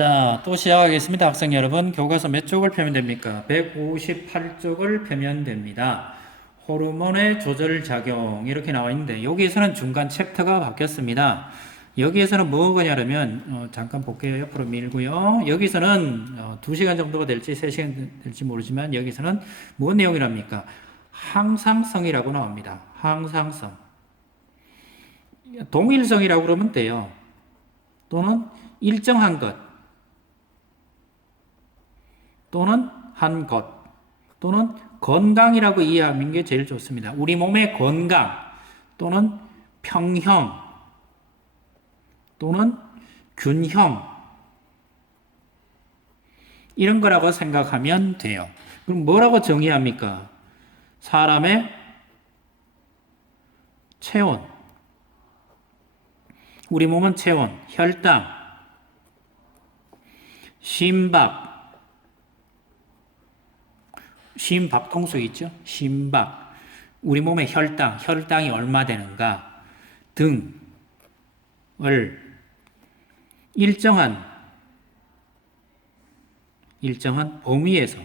자, 또 시작하겠습니다. 학생 여러분, 교과서 몇 쪽을 펴면 됩니까? 158쪽을 펴면 됩니다. 호르몬의 조절 작용 이렇게 나와 있는데 여기에서는 중간 챕터가 바뀌었습니다. 여기에서는 뭐가 냐면 잠깐 볼게요. 옆으로 밀고요. 여기서는 2시간 정도가 될지 3시간 될지 모르지만 여기서는 무슨 내용이랍니까? 항상성이라고 나옵니다. 항상성. 동일성이라고 그러면 돼요. 또는 일정한 것. 또는 한 것, 또는 건강이라고 이해하는 게 제일 좋습니다. 우리 몸의 건강, 또는 평형, 또는 균형, 이런 거라고 생각하면 돼요. 그럼 뭐라고 정의합니까? 사람의 체온, 우리 몸은 체온, 혈당, 심박, 심박동수 있죠? 심박. 우리 몸의 혈당이 얼마 되는가 등을 일정한 범위에서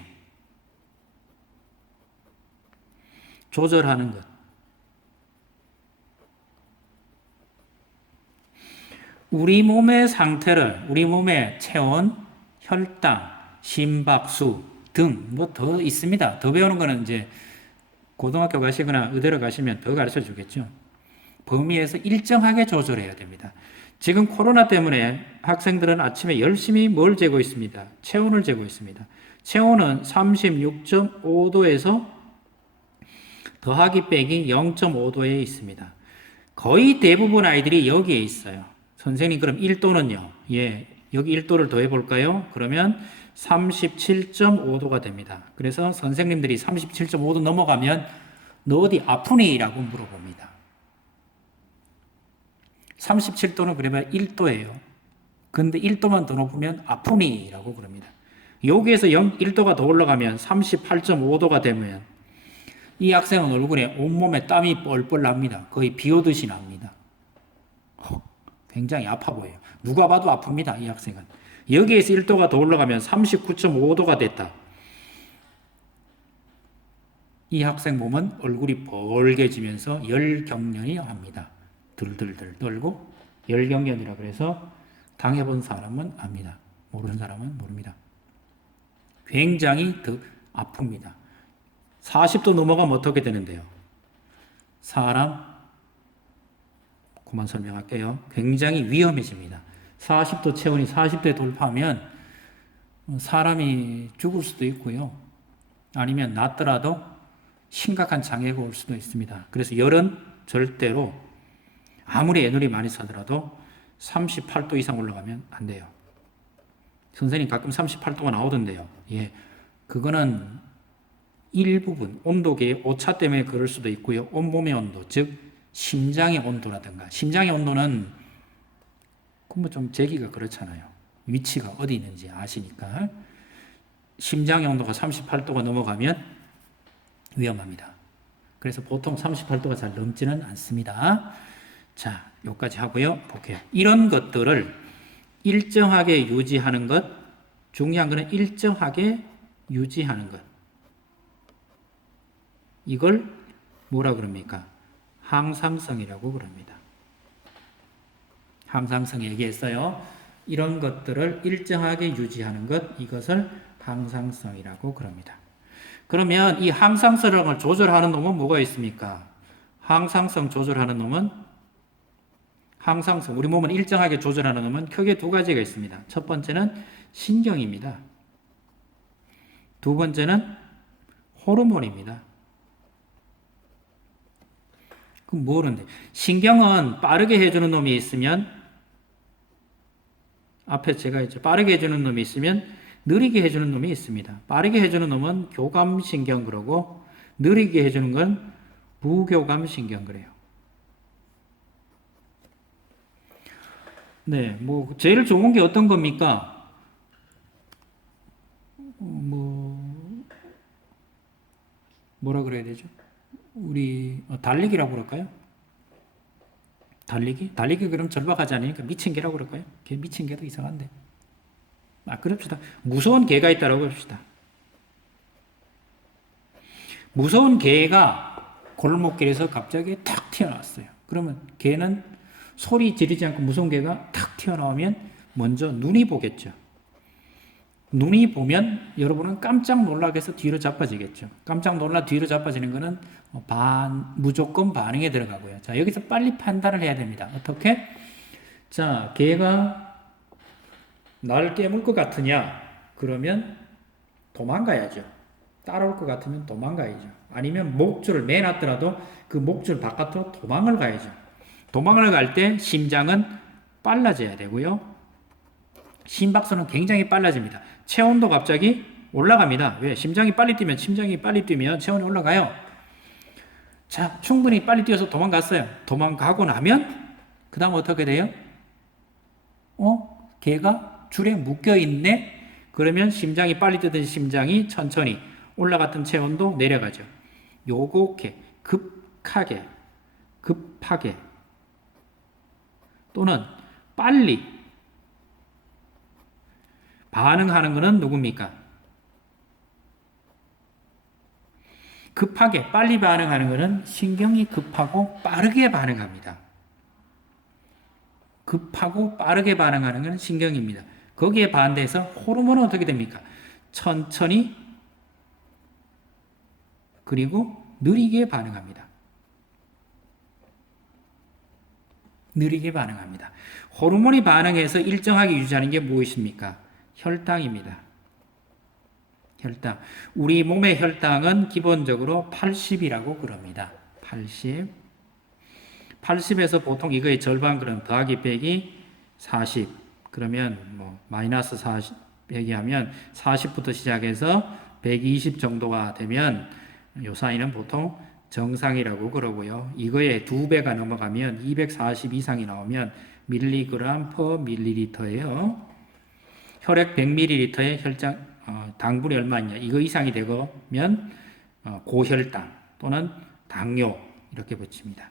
조절하는 것. 우리 몸의 상태를, 우리 몸의 체온, 혈당, 심박수 등 뭐 더 있습니다. 더 배우는 거는 이제 고등학교 가시거나 의대로 가시면 더 가르쳐 주겠죠. 범위에서 일정하게 조절해야 됩니다. 지금 코로나 때문에 학생들은 아침에 열심히 뭘 재고 있습니다. 체온을 재고 있습니다. 체온은 36.5도에서 더하기 빼기 0.5도에 있습니다. 거의 대부분 아이들이 여기에 있어요. 선생님 그럼 1도는요? 예, 여기 1도를 더해 볼까요? 그러면 37.5도가 됩니다. 그래서 선생님들이 37.5도 넘어가면 너 어디 아프니? 라고 물어봅니다. 37도는 그러면 1도예요. 근데 1도만 더 높으면 아프니? 라고 그럽니다. 여기에서 1도가 더 올라가면 38.5도가 되면 이 학생은 얼굴에 온몸에 땀이 뻘뻘 납니다. 거의 비 오듯이 납니다. 굉장히 아파 보여요. 누가 봐도 아픕니다. 이 학생은. 여기에서 1도가 더 올라가면 39.5도가 됐다. 이 학생 몸은 얼굴이 벌개지면서 열경련이 합니다. 들들들 떨고 열경련이라 그래서 당해본 사람은 압니다. 모르는 사람은 모릅니다. 굉장히 더 아픕니다. 40도 넘어가면 어떻게 되는데요? 사람, 그만 설명할게요. 굉장히 위험해집니다. 40도 체온이 40도에 돌파하면 사람이 죽을 수도 있고요. 아니면 낫더라도 심각한 장애가 올 수도 있습니다. 그래서 열은 절대로 아무리 에너지 많이 쓰더라도 38도 이상 올라가면 안 돼요. 선생님 가끔 38도가 나오던데요. 예, 그거는 일부분 온도계의 오차 때문에 그럴 수도 있고요. 온몸의 온도, 즉 심장의 온도라든가 심장의 온도는 뭐 좀 재기가 그렇잖아요. 위치가 어디 있는지 아시니까. 심장의 온도가 38도가 넘어가면 위험합니다. 그래서 보통 38도가 잘 넘지는 않습니다. 자, 여기까지 하고요. 볼게요. 이런 것들을 일정하게 유지하는 것, 중요한 것은 일정하게 유지하는 것. 이걸 뭐라 그럽니까? 항상성이라고 그럽니다. 항상성 얘기했어요. 이런 것들을 일정하게 유지하는 것, 이것을 항상성이라고 그럽니다. 그러면 이 항상성을 조절하는 놈은 뭐가 있습니까? 항상성 조절하는 놈은 항상성, 우리 몸을 일정하게 조절하는 놈은 크게 두 가지가 있습니다. 첫 번째는 신경입니다. 두 번째는 호르몬입니다. 그럼 뭐는데? 신경은 빠르게 해주는 놈이 있으면 앞에 제가 이제 빠르게 해주는 놈이 있으면 느리게 해주는 놈이 있습니다. 빠르게 해주는 놈은 교감신경 그러고 느리게 해주는 건 부교감신경 그래요. 네, 뭐 제일 좋은 게 어떤 겁니까? 뭐라 그래야 되죠? 우리 달리기라고 그럴까요? 달리기? 달리기 그럼 절박하지 않으니까 미친 개라고 그럴까요? 걔 미친 개도 이상한데. 그럽시다. 무서운 개가 있다라고 합시다. 무서운 개가 골목길에서 갑자기 탁 튀어나왔어요. 그러면 개는 소리 지르지 않고 무서운 개가 탁 튀어나오면 먼저 눈이 보겠죠. 눈이 보면 여러분은 깜짝 놀라게서 뒤로 자빠지겠죠. 깜짝 놀라 뒤로 자빠지는 것은 무조건 반응에 들어가고요. 자, 여기서 빨리 판단을 해야 됩니다. 어떻게? 자, 개가 나를 깨물 것 같으냐? 그러면 도망가야죠. 따라올 것 같으면 도망가야죠. 아니면 목줄을 매놨더라도 그 목줄 바깥으로 도망을 가야죠. 도망을 갈 때 심장은 빨라져야 되고요. 심박수는 굉장히 빨라집니다. 체온도 갑자기 올라갑니다. 왜? 심장이 빨리 뛰면 체온이 올라가요. 자, 충분히 빨리 뛰어서 도망갔어요. 도망가고 나면 그 다음 어떻게 돼요? 개가 줄에 묶여있네? 그러면 심장이 빨리 뛰던 심장이 천천히 올라갔던 체온도 내려가죠. 요렇게 급하게 또는 빨리 반응하는 것은 누굽니까? 급하게 빨리 반응하는 것은 신경이 급하고 빠르게 반응합니다. 급하고 빠르게 반응하는 것은 신경입니다. 거기에 반대해서 호르몬은 어떻게 됩니까? 천천히 그리고 느리게 반응합니다. 느리게 반응합니다. 호르몬이 반응해서 일정하게 유지하는 게 무엇입니까? 혈당입니다. 혈당. 우리 몸의 혈당은 기본적으로 80이라고 그럽니다. 80. 80에서 보통 이거의 절반 그럼 더하기 100이 40. 그러면 마이너스 40 100이 하면 40부터 시작해서 120 정도가 되면 요 사이는 보통 정상이라고 그러고요. 이거에 2배가 넘어가면 240 이상이 나오면 밀리그램 퍼 밀리리터예요. 혈액 100ml에 당분이 얼마 있냐. 이거 이상이 되면 고혈당 또는 당뇨 이렇게 붙입니다.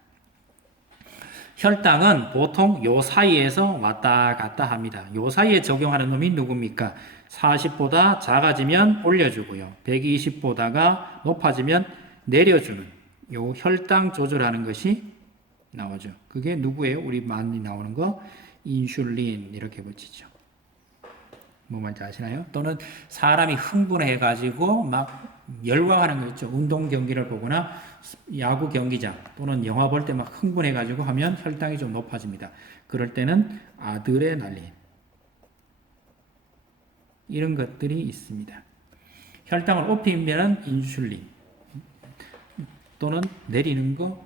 혈당은 보통 요 사이에서 왔다 갔다 합니다. 요 사이에 적용하는 놈이 누굽니까? 40보다 작아지면 올려주고요. 120보다가 높아지면 내려주는 요 혈당 조절하는 것이 나오죠. 그게 누구예요? 우리 많이 나오는 거 인슐린 이렇게 붙이죠. 뭐 말인지 아시나요? 또는 사람이 흥분해 가지고 막 열광하는 거 있죠. 운동 경기를 보거나 야구 경기장 또는 영화 볼 때 막 흥분해 가지고 하면 혈당이 좀 높아집니다. 그럴 때는 아드레날린 이런 것들이 있습니다. 혈당을 높이면 인슐린 또는 내리는 거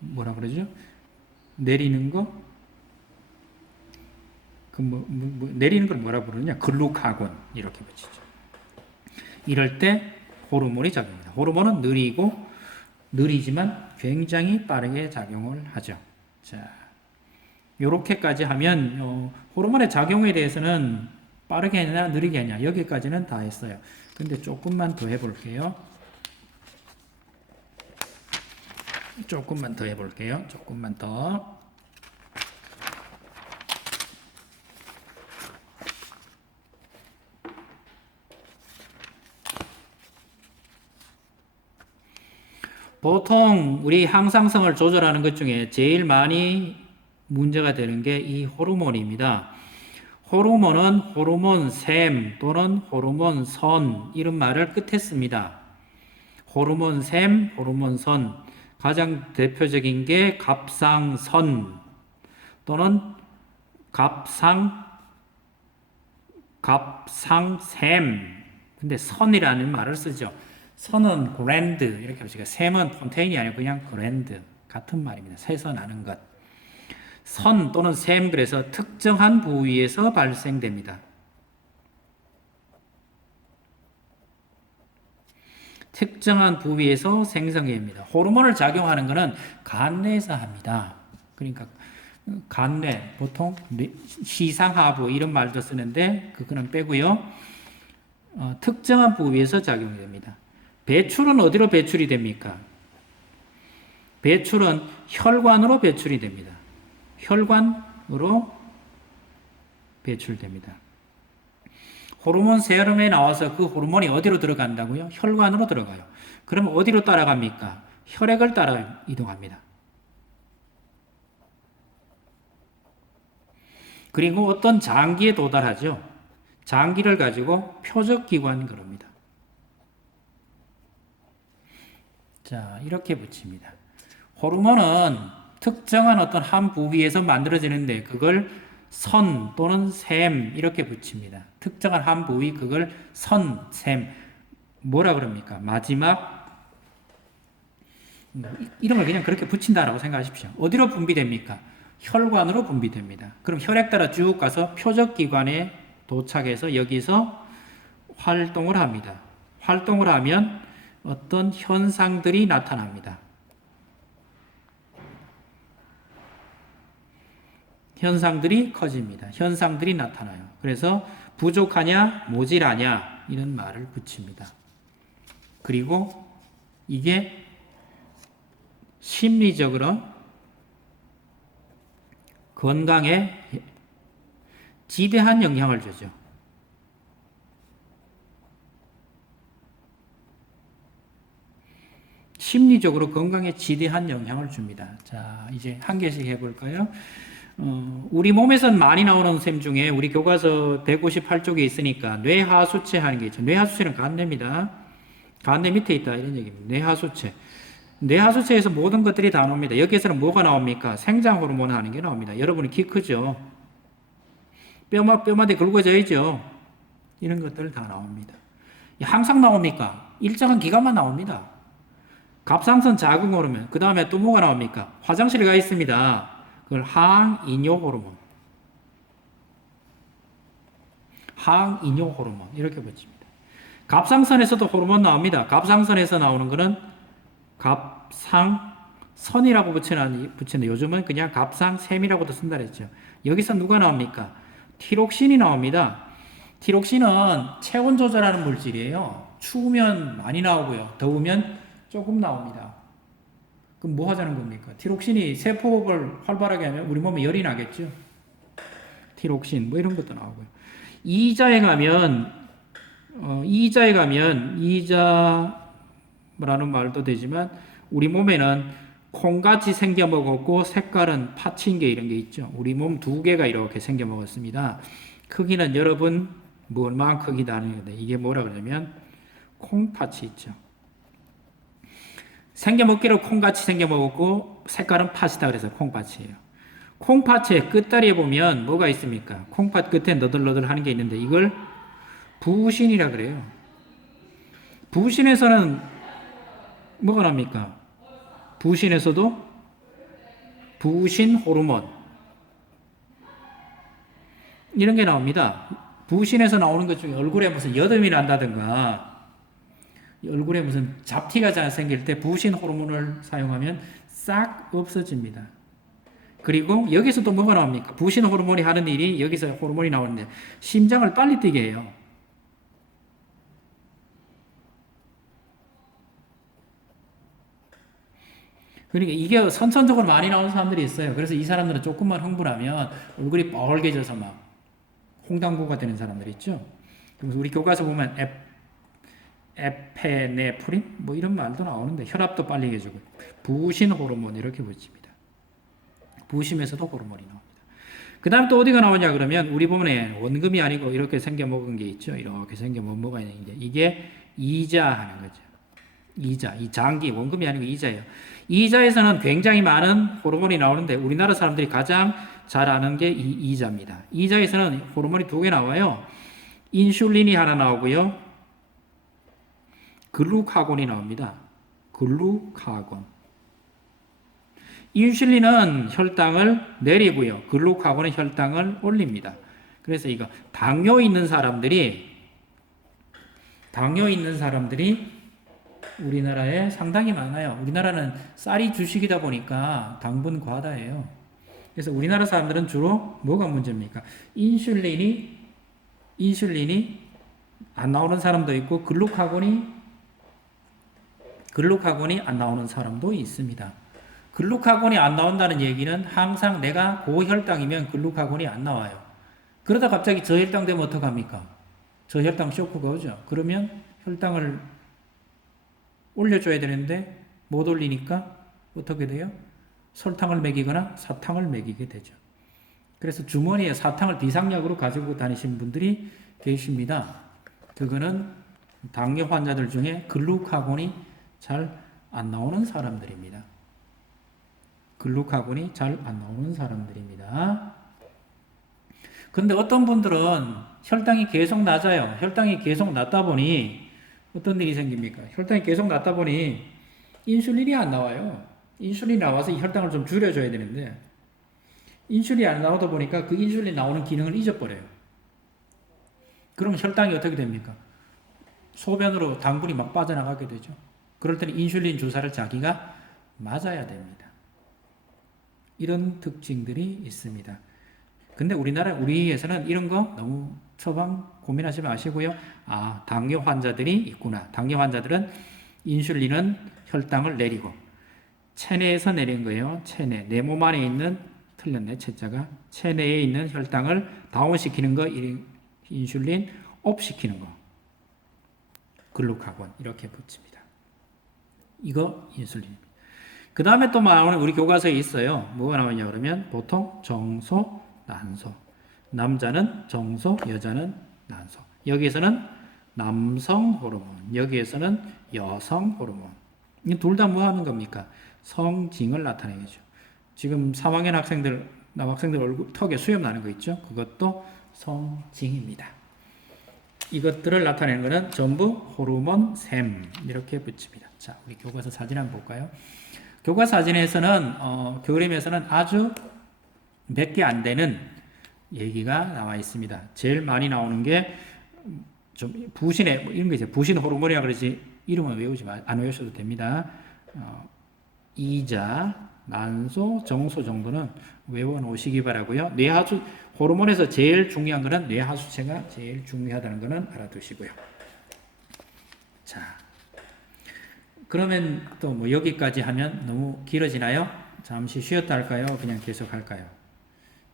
뭐라 그러죠? 내리는 거 내리는 걸 뭐라 부르느냐? 글루카곤 이렇게 붙이죠. 이럴 때 호르몬이 작용합니다. 호르몬은 느리지만 굉장히 빠르게 작용을 하죠. 자, 요렇게까지 하면 호르몬의 작용에 대해서는 빠르게 하냐 느리게 하냐 여기까지는 다 했어요. 근데 조금만 더 해볼게요. 조금만 더. 보통 우리 항상성을 조절하는 것 중에 제일 많이 문제가 되는 게 이 호르몬입니다. 호르몬은 호르몬샘 또는 호르몬선 이런 말을 끝에 씁니다. 호르몬샘, 호르몬선 가장 대표적인 게 갑상선 또는 갑상샘. 근데 선이라는 말을 쓰죠. 선은 그랜드 이렇게 합시다. 샘은 폰테인이 아니고 그냥 그랜드 같은 말입니다. 새서 나는 것. 선 또는 샘 그래서 특정한 부위에서 발생됩니다. 특정한 부위에서 생성됩니다. 호르몬을 작용하는 것은 간내에서 합니다. 그러니까 간내 보통 시상하부 이런 말도 쓰는데 그거는 빼고요. 특정한 부위에서 작용이 됩니다. 배출은 어디로 배출이 됩니까? 배출은 혈관으로 배출이 됩니다. 혈관으로 배출됩니다. 호르몬 세럼에 나와서 그 호르몬이 어디로 들어간다고요? 혈관으로 들어가요. 그럼 어디로 따라갑니까? 혈액을 따라 이동합니다. 그리고 어떤 장기에 도달하죠. 장기를 가지고 표적기관 그럽니다. 자, 이렇게 붙입니다. 호르몬은 특정한 어떤 한 부위에서 만들어지는데 그걸 선 또는 샘 이렇게 붙입니다. 특정한 한 부위 그걸 선, 샘 뭐라 그럽니까? 마지막 이런 걸 그냥 그렇게 붙인다라고 생각하십시오. 어디로 분비됩니까? 혈관으로 분비됩니다. 그럼 혈액 따라 쭉 가서 표적기관에 도착해서 여기서 활동을 합니다. 활동을 하면 어떤 현상들이 나타납니다. 현상들이 커집니다. 현상들이 나타나요. 그래서 부족하냐, 모질하냐 이런 말을 붙입니다. 그리고 이게 심리적으로 건강에 지대한 영향을 주죠. 심리적으로 건강에 지대한 영향을 줍니다. 자, 이제 한 개씩 해볼까요? 우리 몸에선 많이 나오는 셈 중에 우리 교과서 158쪽에 있으니까 뇌하수체 하는 게 있죠. 뇌하수체는 간대입니다. 간대 밑에 있다 이런 얘기입니다. 뇌하수체. 뇌하수체에서 모든 것들이 다 나옵니다. 여기에서는 뭐가 나옵니까? 생장 호르몬 하는 게 나옵니다. 여러분이 키 크죠? 뼈마디 굵어져 있죠? 이런 것들 다 나옵니다. 항상 나옵니까? 일정한 기간만 나옵니다. 갑상선 자극 호르몬. 그 다음에 또 뭐가 나옵니까? 화장실에 가 있습니다. 그걸 항이뇨 호르몬. 항이뇨 호르몬. 이렇게 붙입니다. 갑상선에서도 호르몬 나옵니다. 갑상선에서 나오는 거는 갑상선이라고 붙이는데 요즘은 그냥 갑상샘이라고도 쓴다 그랬죠. 여기서 누가 나옵니까? 티록신이 나옵니다. 티록신은 체온 조절하는 물질이에요. 추우면 많이 나오고요. 더우면 조금 나옵니다. 그럼 뭐 하자는 겁니까? 티록신이 세포를 활발하게 하면 우리 몸에 열이 나겠죠. 티록신 뭐 이런 것도 나오고요. 이자에 가면 이자라는 말도 되지만 우리 몸에는 콩같이 생겨 먹었고 색깔은 파친 게 이런 게 있죠. 우리 몸 두 개가 이렇게 생겨 먹었습니다. 크기는 여러분 뭐만 크기다는 건데 이게 뭐라 그러냐면 콩팥이 있죠. 생겨 먹기로 콩같이 생겨 먹었고 색깔은 팥이다 그래서 콩팥이에요. 콩팥의 끝다리에 보면 뭐가 있습니까? 콩팥 끝에 너덜너덜 하는 게 있는데 이걸 부신이라 그래요. 부신에서는 뭐가 납니까? 부신에서도 부신 호르몬 이런 게 나옵니다. 부신에서 나오는 것 중에 얼굴에 무슨 여드름이 난다든가 얼굴에 무슨 잡티가 잘 생길 때 부신 호르몬을 사용하면 싹 없어집니다. 그리고 여기서도 뭐가 나옵니까? 부신 호르몬이 하는 일이 여기서 호르몬이 나오는데 심장을 빨리 뛰게 해요. 그러니까 이게 선천적으로 많이 나오는 사람들이 있어요. 그래서 이 사람들은 조금만 흥분하면 얼굴이 빨개져서 막 홍당무가 되는 사람들 있죠. 그래서 우리 교과서 보면 에페네프린 뭐 이런 말도 나오는데 혈압도 빨리 해주고 부신 호르몬 이렇게 붙입니다. 부심에서도 호르몬이 나옵니다. 그 다음 또 어디가 나오냐 그러면 우리 몸에 원금이 아니고 이렇게 생겨 먹은 게 있죠. 이렇게 생겨 뭐가 있는데 이게 이자 하는 거죠. 이자, 이 장기 원금이 아니고 이자예요. 이자에서는 굉장히 많은 호르몬이 나오는데 우리나라 사람들이 가장 잘 아는 게 이 이자입니다. 이자에서는 호르몬이 두 개 나와요. 인슐린이 하나 나오고요. 글루카곤이 나옵니다. 글루카곤. 인슐린은 혈당을 내리고요. 글루카곤은 혈당을 올립니다. 그래서 이거 당뇨 있는 사람들이 우리나라에 상당히 많아요. 우리나라는 쌀이 주식이다 보니까 당분 과다예요. 그래서 우리나라 사람들은 주로 뭐가 문제입니까? 인슐린이 안 나오는 사람도 있고 글루카곤이 안 나오는 사람도 있습니다. 글루카곤이 안 나온다는 얘기는 항상 내가 고혈당이면 글루카곤이 안 나와요. 그러다 갑자기 저혈당 되면 어떡합니까? 저혈당 쇼크가 오죠. 그러면 혈당을 올려줘야 되는데 못 올리니까 어떻게 돼요? 설탕을 먹이거나 사탕을 먹이게 되죠. 그래서 주머니에 사탕을 비상약으로 가지고 다니시는 분들이 계십니다. 그거는 당뇨 환자들 중에 글루카곤이 잘 안 나오는 사람들입니다. 글루카곤이 잘 안 나오는 사람들입니다. 근데 어떤 분들은 혈당이 계속 낮아요. 혈당이 계속 낮다 보니 어떤 일이 생깁니까? 혈당이 계속 낮다 보니 인슐린이 안 나와요. 인슐린이 나와서 이 혈당을 좀 줄여줘야 되는데 인슐린이 안 나오다 보니까 그 인슐린 나오는 기능을 잊어버려요. 그럼 혈당이 어떻게 됩니까? 소변으로 당분이 막 빠져나가게 되죠. 그럴 때는 인슐린 주사를 자기가 맞아야 됩니다. 이런 특징들이 있습니다. 근데 우리에서는 이런 거 너무 처방 고민하지 마시고요. 아, 당뇨 환자들이 있구나. 당뇨 환자들은 인슐린은 혈당을 내리고 체내에서 내린 거예요. 체내. 내 몸 안에 있는 틀렸네. 체자가 체내에 있는 혈당을 다운시키는 거 인슐린 업시키는 거. 글루카곤 이렇게 붙입니다. 이거 인슐린입니다. 그 다음에 또 나오는 우리 교과서에 있어요. 뭐가 나오냐 그러면 보통 정소, 난소. 남자는 정소, 여자는 난소. 여기에서는 남성 호르몬, 여기에서는 여성 호르몬. 이 둘 다 뭐 하는 겁니까? 성징을 나타내죠. 지금 3학년 남학생들 얼굴 턱에 수염 나는 거 있죠? 그것도 성징입니다. 이것들을 나타내는 것은 전부 호르몬 샘 이렇게 붙입니다. 자, 우리 교과서 사진 한번 볼까요? 교과서 사진에서는 그림에서는 아주 몇 개 안 되는 얘기가 나와 있습니다. 제일 많이 나오는 게 좀 부신의 이런 게 이제 부신 호르몬이라 그러지 이름은 안 외우셔도 됩니다. 이자, 난소, 정소 정도는 외워 놓으시기 바라고요. 뇌하수 호르몬에서 제일 중요한 거는 뇌하수체가 제일 중요하다는 거는 알아두시고요. 자, 그러면 또 뭐 여기까지 하면 너무 길어지나요? 잠시 쉬었다 할까요? 그냥 계속 할까요?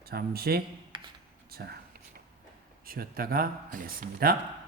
잠시 쉬었다가 하겠습니다.